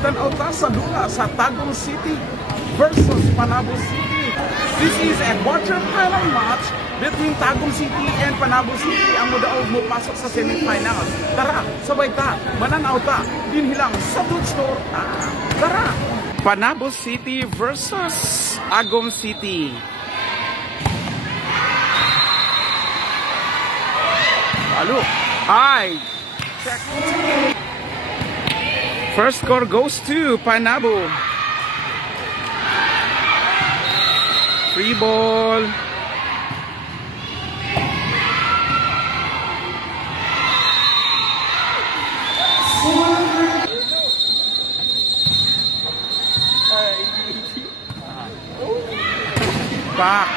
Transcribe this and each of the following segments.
magtanaw ta sa dula sa Tagum City versus Panabo City. This is a quarter-final match between Tagum City and Panabo City ang mudaog mo pasok sa semifinals. Tara, sabay ta, mananaw ta, dinhilang sa food store. Tara! Panabo City versus Agum City. Halo, hi! Check. First score goes to Panabo. Free ball. Back.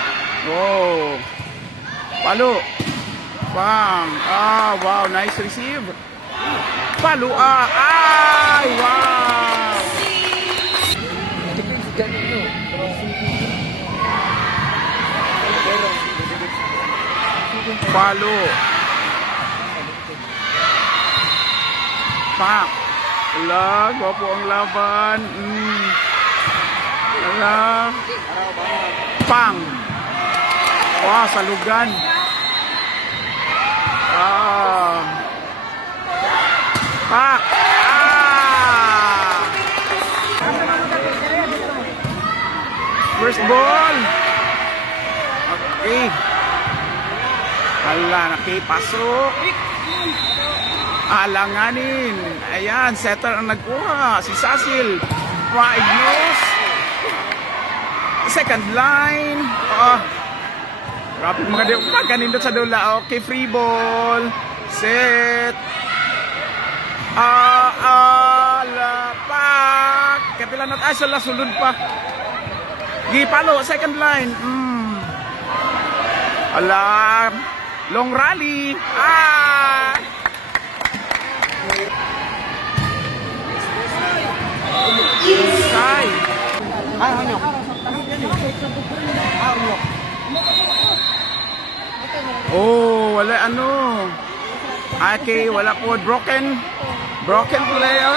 Whoa. Palo. Bang. Wow. Nice receive. Palo. Ay, wow. Palo. Pak. Ala, gwapo ang laban. Ala. Pang. Wah, salugan. Pak. First ball. Okay. Ala, nakipasok. Alanganin. Ayan, setter ang nagkuha. Si Sasil. Maignos. Second line. Rapid mga magkanindot sa dula. Okay, free ball. Set. Lapak. Kapila nat ay sala sulod pa. Gipalo, second line. Alam. Long rally. Inside. Ano? Oh, wala ano. Okay, wala po broken player.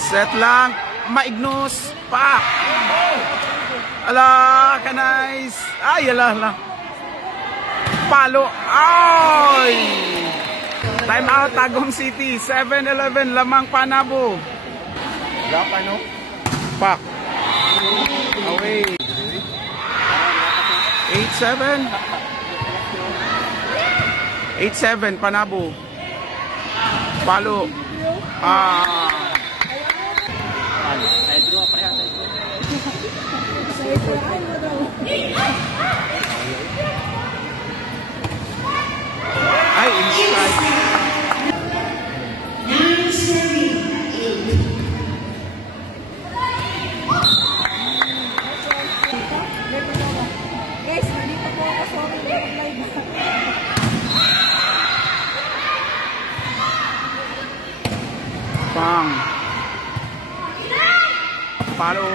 Set lang, maignos pa. Ala, ka nice. Ay, ala. Palo. Ay! Time out Tagum City. 7-11 lamang Panabo. Gap ano? Pak. Away. 8-7. 8-7 Panabo. Palo. Ay, inside. Guys, nandito po ako sa live. Pang. Palo.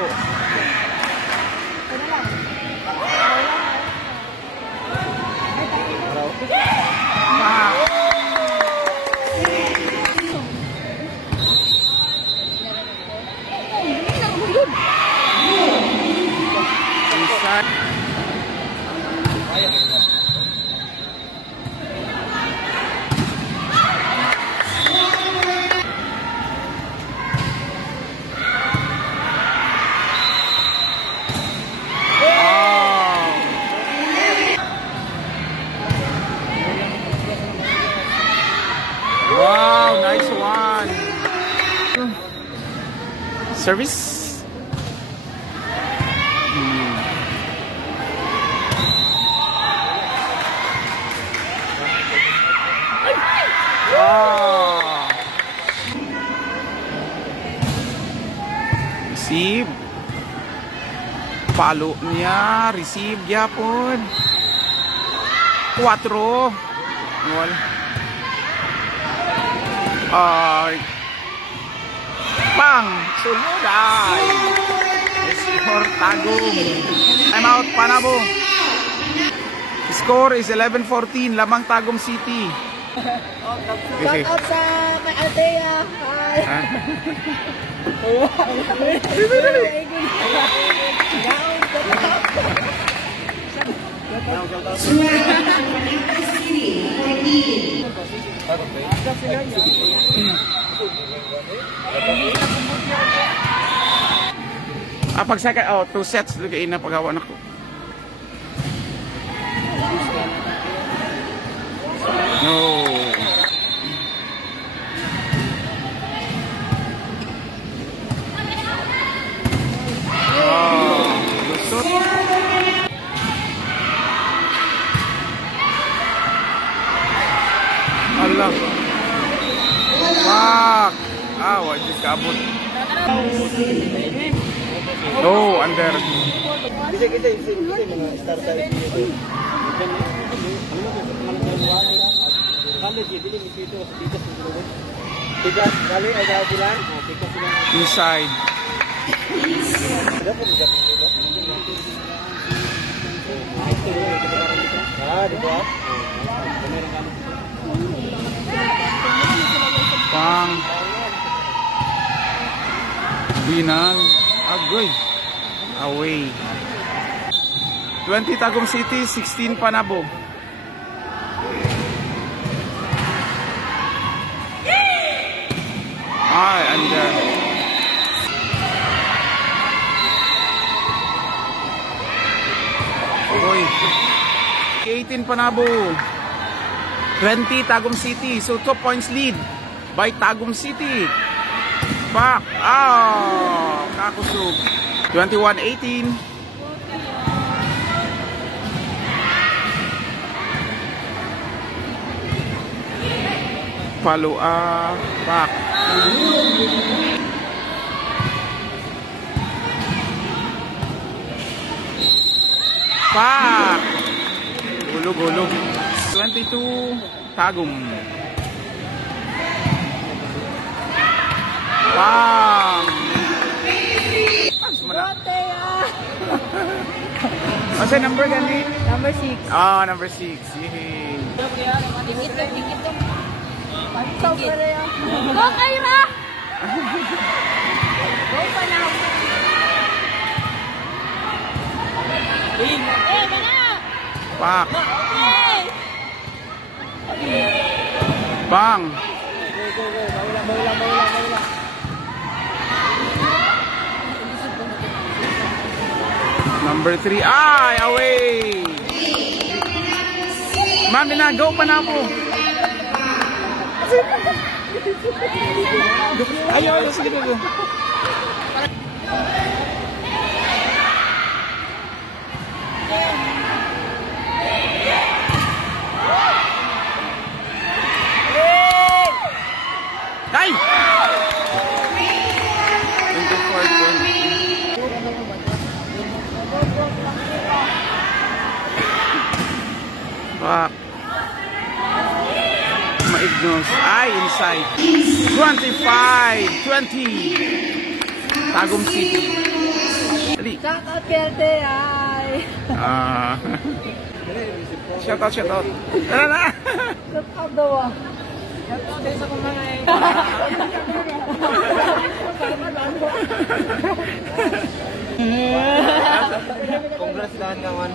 Wow, nice one. Service. Receive. Palo niya. Receive yapon. 4. Wala. Pang. Sulod ay. Score Tagum. Time out Panabo. Score is 11-14. Lamang Tagum City. Shout out sa kay Althea. Hi. Ha? Pag second, 2 sets lagi na pagawa na ko. No. Lusot. Allah. Fuck. Wajib kabut. Oh, under. Bisa kita mga star tayo dito. Kali dito dito tigas kali ada bulan tigas bulan Inside. berapa bisa dito? Di bawah. Pang. Binal. Agoy. Away. 20 Tagum City, 16 Panabo. Under. Oy. 18 Panabo. 20 Tagum City. So 2 points lead by Tagum City. Back. Kakusog. 21-18. Follow back. Back. Gulog. 22 Tagum. Bang. What's your number gani? Number 6. Number 6. Yay. Dikit to. Go Kyra! Go Panabo. Mana? Pak. Okay. Bang. Baula. Number 3. Away. Ma'am, go Panabo. Ayo, sige. Ay! 24 Fuck. Ma-ignores. Inside. 25-20. Tagum City. Dali. Shout out kay Althea. Shout out. Tara na. Shout out daw ah. Shout out din sa kumanay. Congrats lahat kawan.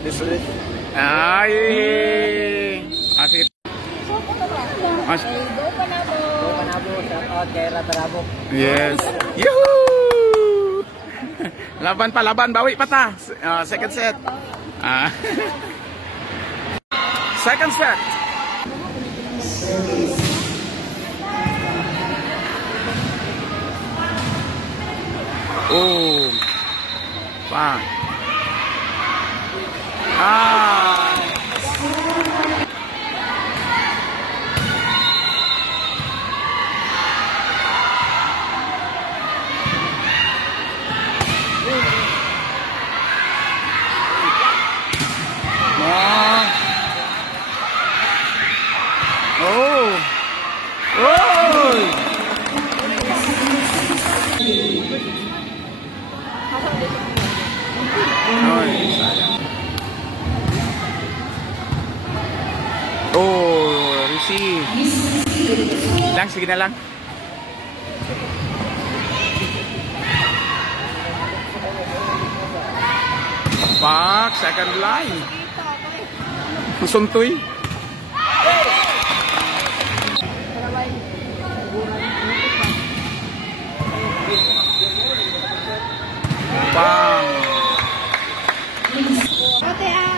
Disbelief. Ay. Asik. Go Panabo. Shout out kay Ratarabo. Yes. Yuhuu. Laban, bawi pa ta. Second set. Second set. Oh. Bang. Lang, sige na lang. Pak, second line. Suntoy. Bang. Ate ah.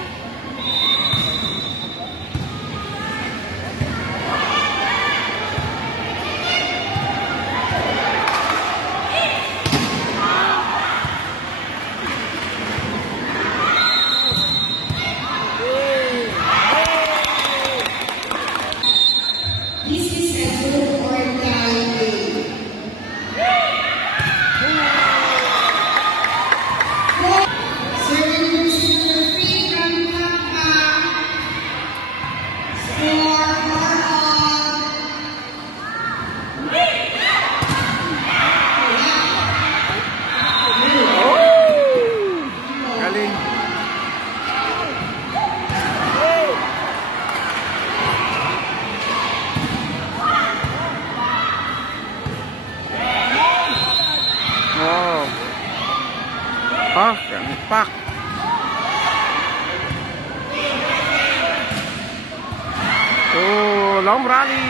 Galing. Wow. Pak. Oh, long rally.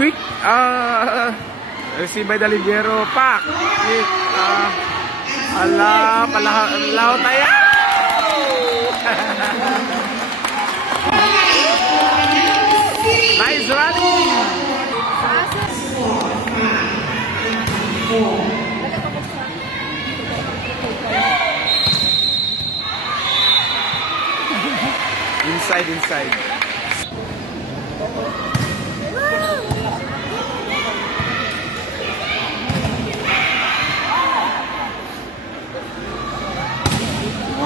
Quick. Receive by the libero. Pak. Quick. Palaho tayo. Nice rally. Inside.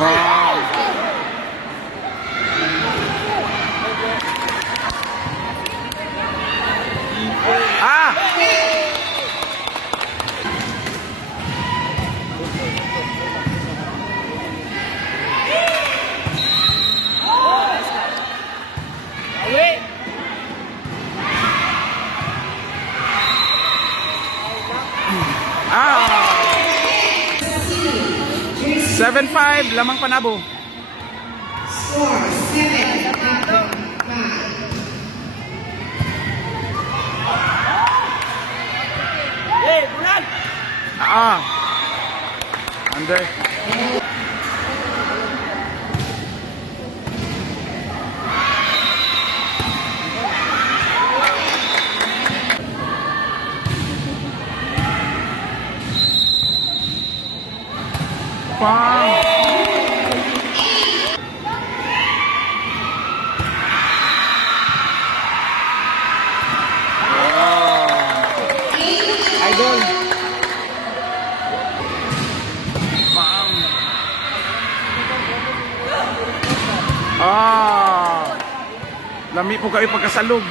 Wow. Ah! Ah! 7-5, lamang Panabo. Hey, bulan! Under. Wow. Idol. Lami po kayo pagkasalog.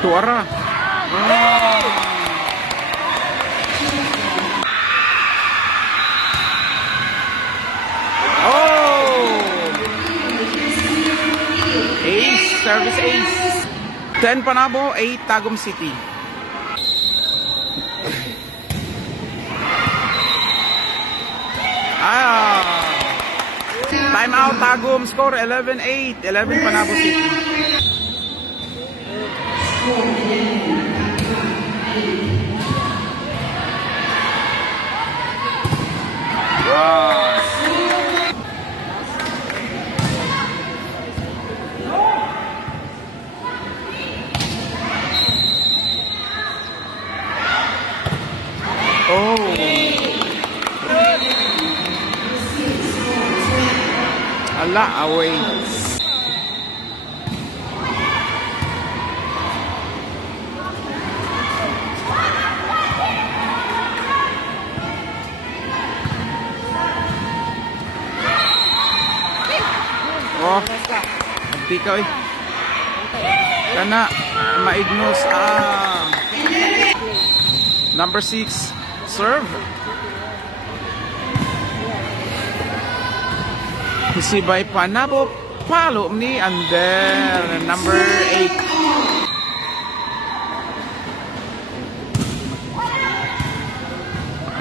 Tuara. Ace, service ace. 10 Panabo, 8 Tagum City. Time out Tagum, score 11-8, 11 Panabo City. Wow. Oh. Ala, away. Oh, abdi ka eh. Kana, maignos. Number 6, serve. Si by Panabo palo ni under number 8.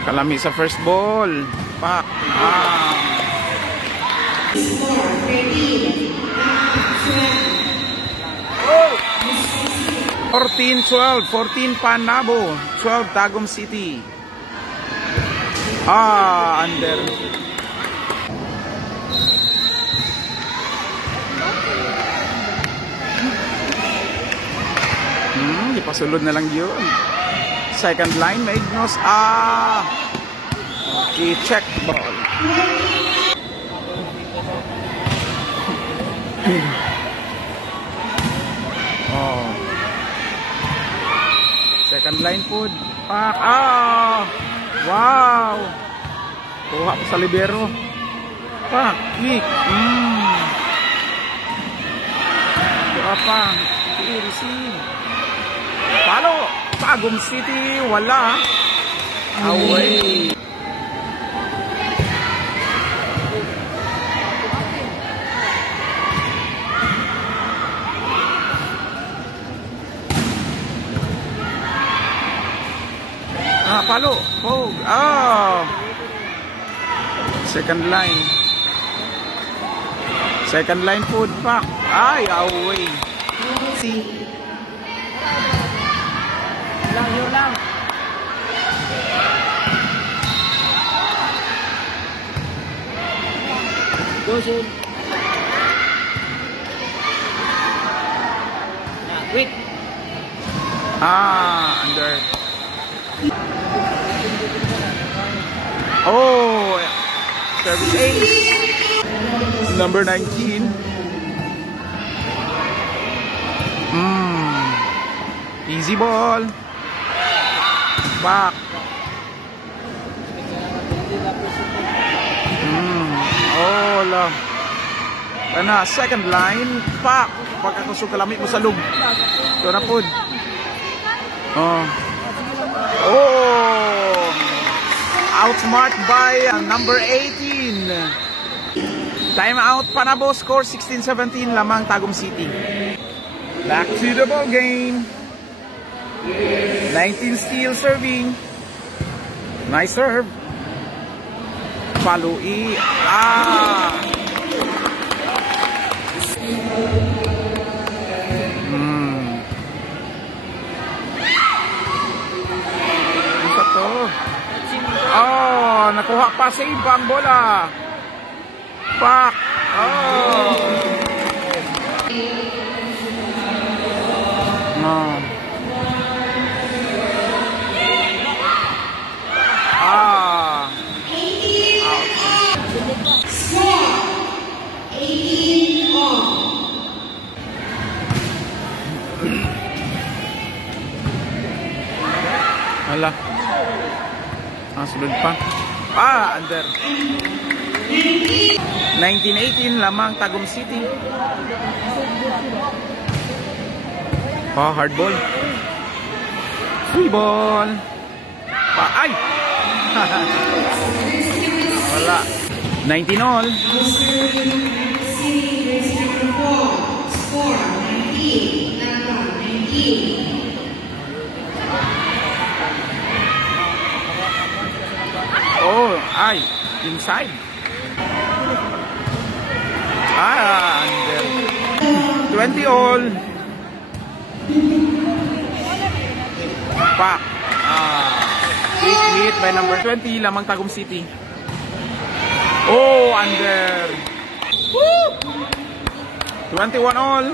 Kalami sa first ball. Pak. 14-12. 14 Panabo. 12 Tagum City. Under. Ipasulod na lang yun. Second line, Maignos. Okay, check ball. Second line food. Pak. Wow. Kuha pa sa libero. Pak. Kick. Kuha pa. I-receive. Palo. Tagum City. Wala. Away. Palo. Second line. Second line food pack. Ay, away. See. Yun lang. Dosin. Quick. Under. Service ace. Number 19. Easy ball. Back. Lang. Kana second line. Pak. Pagkakusog kalami mo sa loob. Ito na po. Outsmarked by number 18. Time out Panabo. Score 16-17 lamang Tagum City. Back to the ball game. 19 steal serving. Nice serve. Palui. Nakuha pa sa ibang bola. Pak. Hala. Sunod pa. Under. 19-18 lamang Tagum City. Hard ball. Free ball. Ay! Wala. 19 all. Ay, inside. Under. 20 all. Pak. Quick hit by number 20 lamang Tagum City. Under. 21 all.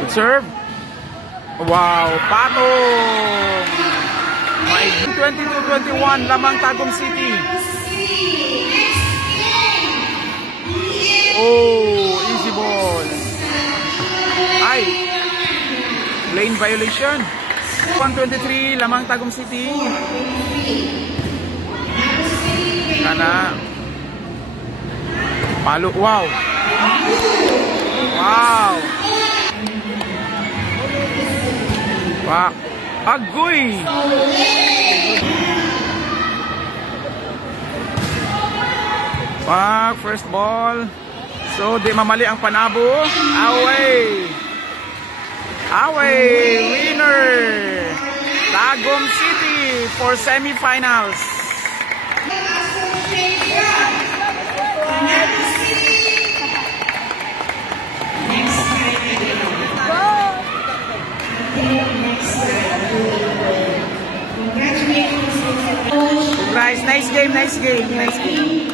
Good serve. Wow, patong. 22-21 lamang Tagum City. Easy ball. Ay, lane violation. 123 lamang Tagum City. Kana. Palo. Wow. Agoy. Wag, first ball. So, di mamali ang Panabo. Away. Away. Winner. Tagum City for semifinals. Congrats. Nice game, nice game, nice game.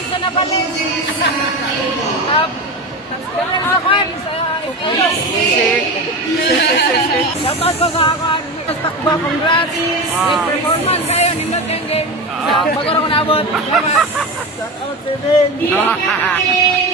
Isa na balik. Shoutout ko sa akin. Takbo, congrats. Great performance kayo. Nindot yung game. Bago ko nabot. Shoutout 7.